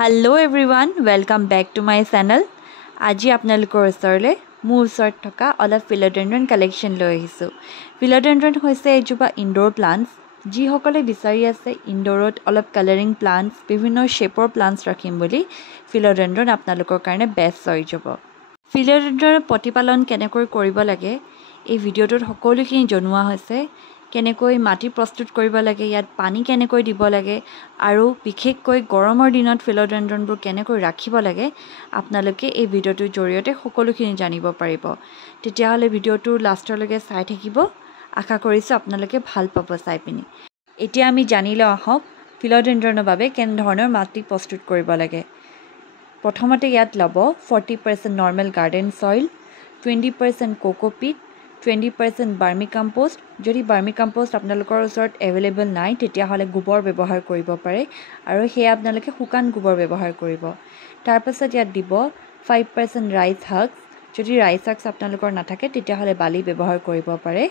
Hello everyone, welcome back to my channel. আজি আপোনালোকৰ ওচৰলৈ মোৰ ওচৰত থকা অলপ ফিলোডেণ্ড্ৰন কালেকশ্যন লৈ আহিছোঁ। ফিলোডেণ্ড্ৰন হৈছে এজোপা ইনডোৰ প্লান্টছ, যিসকলে বিচাৰি আছে ইনডোৰত অলপ কালাৰিং প্লান্টছ, বিভিন্ন শ্বেপৰ প্লান্টছ ৰাখিম বুলি ফিলোডেণ্ড্ৰন আপোনালোকৰ কাৰণে বেষ্ট চইচ হ'ব। ফিলোডেণ্ড্ৰনৰ প্ৰতিপালন কেনেকৈ কৰিব লাগে এই ভিডিঅ'টোত সকলোখিনি জনোৱা হৈছে। কেনেকৈ মাটি প্ৰস্তুত কৰিব লাগে, ইয়াত পানী কেনেকৈ দিব লাগে, আৰু বিশেষকৈ গৰমৰ দিনত ফিলোডেণ্ড্ৰনবোৰ কেনেকৈ ৰাখিব লাগে আপোনালোকে এই ভিডিঅ'টোৰ জৰিয়তে সকলোখিনি জানিব পাৰিব। তেতিয়াহ'লে ভিডিঅ'টো লাষ্টলৈকে চাই থাকিব, আশা কৰিছোঁ আপোনালোকে ভাল পাব চাই পিনি। এতিয়া আমি জানি লওঁ আহক ফিলোডেণ্ড্ৰনৰ বাবে কেনেধৰণৰ মাটি প্ৰস্তুত কৰিব লাগে। প্ৰথমতে ইয়াত ল'ব 40% নৰ্মেল গাৰ্ডেন চইল, 20% কোকোপিট, 20% বাৰ্মি কম্পোষ্ট। যদি বাৰ্মি কম্পোষ্ট আপোনালোকৰ ওচৰত এভেইলেবল নাই তেতিয়াহ'লে গোবৰ ব্যৱহাৰ কৰিব পাৰে, আৰু সেয়া আপোনালোকে শুকান গোবৰ ব্যৱহাৰ কৰিব। তাৰপাছত ইয়াত দিব 5% ৰাইচ হাক্স। যদি ৰাইচ হাক্স আপোনালোকৰ নাথাকে তেতিয়াহ'লে বালি ব্যৱহাৰ কৰিব পাৰে,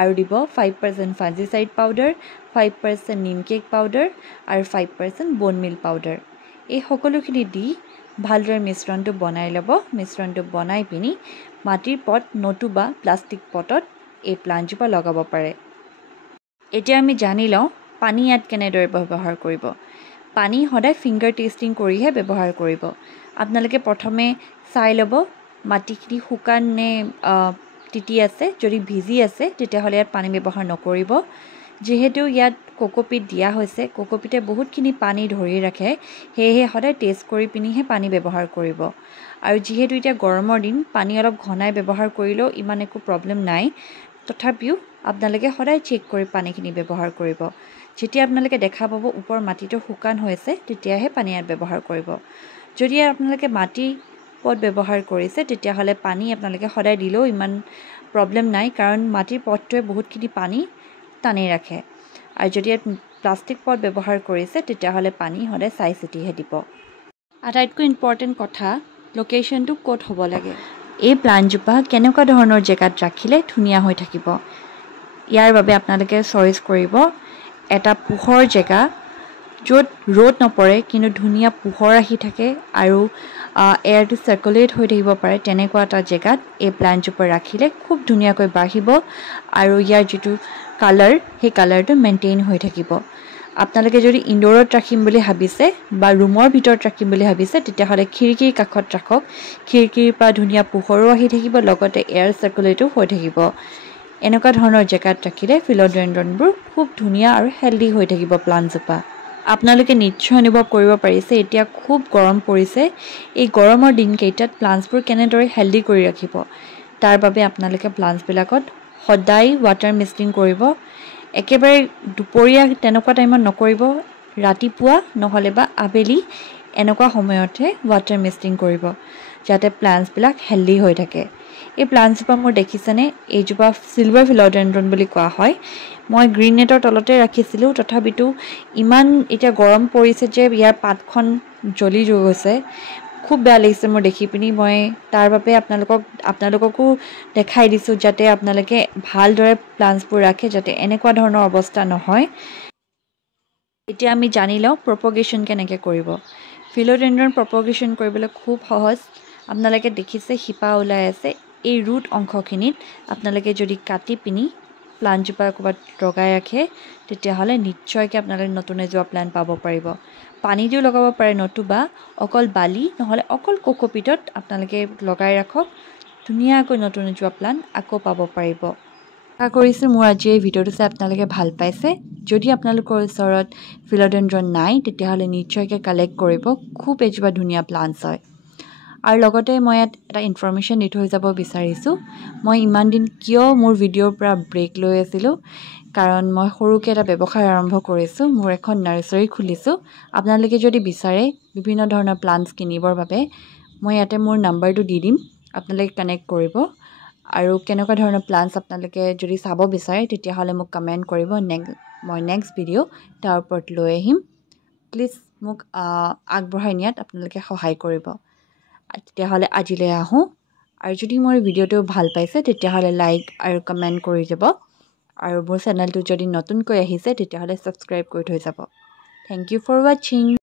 আৰু দিব 5% ফাঞ্জিচাইড পাউডাৰ, 5% নিম কেক পাউডাৰ আৰু 5% বোন মিল পাউডাৰ। এই সকলোখিনি দি ভালদৰে মিশ্ৰণটো বনাই ল'ব। মিশ্ৰণটো বনাই পিনি মাটিৰ পট নতুবা প্লাষ্টিক পটত এই প্লাণ্টজোপা লগাব পাৰে। এতিয়া আমি জানি লওঁ পানী ইয়াত কেনেদৰে ব্যৱহাৰ কৰিব। পানী সদায় ফিংগাৰ টেষ্টিং কৰিহে ব্যৱহাৰ কৰিব। আপোনালোকে প্ৰথমে চাই ল'ব মাটিখিনি শুকান নে তিতি আছে। যদি ভিজি আছে তেতিয়াহ'লে ইয়াত পানী ব্যৱহাৰ নকৰিব। যিহেতু ইয়াত কোকোপিট দিয়া হৈছে, কোকোপিটে বহুতখিনি পানী ধৰি ৰাখে, সেয়েহে সদায় টেষ্ট কৰি পিনিহে পানী ব্যৱহাৰ কৰিব। আৰু যিহেতু এতিয়া গৰমৰ দিন, পানী অলপ ঘনাই ব্যৱহাৰ কৰিলেও ইমান একো প্ৰব্লেম নাই। তথাপিও আপোনালোকে সদায় চেক কৰি পানীখিনি ব্যৱহাৰ কৰিব। যেতিয়া আপোনালোকে দেখা পাব ওপৰ মাটিটো শুকান হৈছে তেতিয়াহে পানী ইয়াত ব্যৱহাৰ কৰিব। যদি আপোনালোকে মাটি পট ব্যৱহাৰ কৰিছে তেতিয়াহ'লে পানী আপোনালোকে সদায় দিলেও ইমান প্ৰব্লেম নাই, কাৰণ মাটিৰ পটটোৱে বহুতখিনি পানী টানি ৰাখে। আৰু যদি ইয়াত প্লাষ্টিক পট ব্যৱহাৰ কৰিছে তেতিয়াহ'লে পানী সদায় চাই চিতিহে দিব। আটাইতকৈ ইম্পৰ্টেণ্ট কথা, লোকেশ্যনটো ক'ত হ'ব লাগে। এই প্লাণ্টজোপা কেনেকুৱা ধৰণৰ জেগাত ৰাখিলে ধুনীয়া হৈ থাকিব, ইয়াৰ বাবে আপোনালোকে চইচ কৰিব এটা পোহৰ জেগা, য'ত ৰ'দ নপৰে কিন্তু ধুনীয়া পোহৰ আহি থাকে আৰু এয়াৰটো চাৰ্কুলেট হৈ থাকিব পাৰে। তেনেকুৱা এটা জেগাত এই প্লাণ্টজোপা ৰাখিলে খুব ধুনীয়াকৈ বাঢ়িব আৰু ইয়াৰ যিটো কালাৰ, সেই কালাৰটো মেইনটেইন হৈ থাকিব। আপোনালোকে যদি ইনডোৰত ৰাখিম বুলি ভাবিছে বা ৰুমৰ ভিতৰত ৰাখিম বুলি ভাবিছে তেতিয়াহ'লে খিৰিকীৰ কাষত ৰাখক। খিৰিকীৰ পৰা ধুনীয়া পোহৰো আহি থাকিব, লগতে এয়াৰ চাৰ্কুলেটো হৈ থাকিব। এনেকুৱা ধৰণৰ জেগাত ৰাখিলে ফিলোডেণ্ড্ৰনবোৰ খুব ধুনীয়া আৰু হেল্ডি হৈ থাকিব প্লাণ্টজোপা। আপোনালোকে নিশ্চয় অনুভৱ কৰিব পাৰিছে এতিয়া খুব গৰম পৰিছে। এই গৰমৰ দিনকেইটাত প্লাণ্টছবোৰ কেনেদৰে হেল্ডি কৰি ৰাখিব, তাৰ বাবে আপোনালোকে প্লাণ্টছবিলাকত সদায় ৱাটাৰ মিক্সিং কৰিব। একেবাৰে দুপৰীয়া তেনেকুৱা টাইমত নকৰিব, ৰাতিপুৱা নহ'লে বা আবেলি এনেকুৱা সময়তহে ৱাটাৰ মিক্সিং কৰিব, যাতে প্লাণ্টছবিলাক হেল্ডি হৈ থাকে। এই প্লাণ্টজোপা মোৰ দেখিছেনে, এইজোপা চিলভাৰ ফিলোডেণ্ড্ৰন বুলি কোৱা হয়। মই গ্ৰীণ নেটৰ তলতে ৰাখিছিলোঁ, তথাপিতো ইমান এতিয়া গৰম পৰিছে যে ইয়াৰ পাতখন জ্বলি গৈছে। খুব বেয়া লাগিছে মোৰ দেখি পিনি। মই তাৰ বাবে আপোনালোককো দেখাই দিছোঁ যাতে আপোনালোকে ভালদৰে প্লাণ্টছবোৰ ৰাখে, যাতে এনেকুৱা ধৰণৰ অৱস্থা নহয়। এতিয়া আমি জানি লওঁ প্ৰপগেশ্যন কেনেকৈ কৰিব। ফিলোডেণ্ড্ৰন প্ৰপগেশ্যন কৰিবলৈ খুব সহজ। আপোনালোকে দেখিছে শিপা ওলাই আছে, এই ৰুট অংশখিনিত আপোনালোকে যদি কাটি পিনি প্লাণ্টজোপা ক'ৰবাত লগাই ৰাখে তেতিয়াহ'লে নিশ্চয়কৈ আপোনালোকে নতুন এজোপা প্লাণ্ট পাব পাৰিব। পানী দিও লগাব পাৰে, নতুবা অকল বালি নহ'লে অকল কোকোপিটত আপোনালোকে লগাই ৰাখক, ধুনীয়াকৈ নতুন এজোপা প্লাণ্ট আকৌ পাব পাৰিব। আশা কৰিছোঁ মোৰ আজি এই ভিডিঅ'টো চাই আপোনালোকে ভাল পাইছে। যদি আপোনালোকৰ ওচৰত ফিলোডেণ্ড্ৰন নাই তেতিয়াহ'লে নিশ্চয়কৈ কালেক্ট কৰিব, খুব এজোপা ধুনীয়া প্লাণ্টছ হয়। আৰু লগতে মই ইয়াত এটা ইনফৰ্মেশ্যন দি থৈ যাব বিচাৰিছোঁ। মই ইমান দিন কিয় মোৰ ভিডিঅ'ৰ পৰা ব্ৰেক লৈ আছিলোঁ, কাৰণ মই সৰুকৈ এটা ব্যৱসায় আৰম্ভ কৰিছোঁ। মোৰ এখন নাৰ্চাৰী খুলিছোঁ। আপোনালোকে যদি বিচাৰে বিভিন্ন ধৰণৰ প্লাণ্টছ কিনিবৰ বাবে মই ইয়াতে মোৰ নাম্বাৰটো দি দিম, আপোনালোকে কানেক্ট কৰিব। আৰু কেনেকুৱা ধৰণৰ প্লাণ্টছ আপোনালোকে যদি চাব বিচাৰে তেতিয়াহ'লে মোক কমেণ্ট কৰিব, মই নেক্সট ভিডিঅ' তাৰ ওপৰত লৈ আহিম। প্লিজ মোক আগবঢ়াই নিয়াত আপোনালোকে সহায় কৰিব। তেতিয়াহ'লে আজিলৈ আহোঁ। আৰু যদি মোৰ ভিডিঅ'টো ভাল পাইছে তেতিয়াহ'লে লাইক আৰু কমেণ্ট কৰি যাব, আৰু মোৰ চেনেলটো যদি নতুনকৈ আহিছে তেতিয়াহ'লে ছাবস্ক্ৰাইব কৰি থৈ যাব। থেংক ইউ ফৰ ৱাচিং।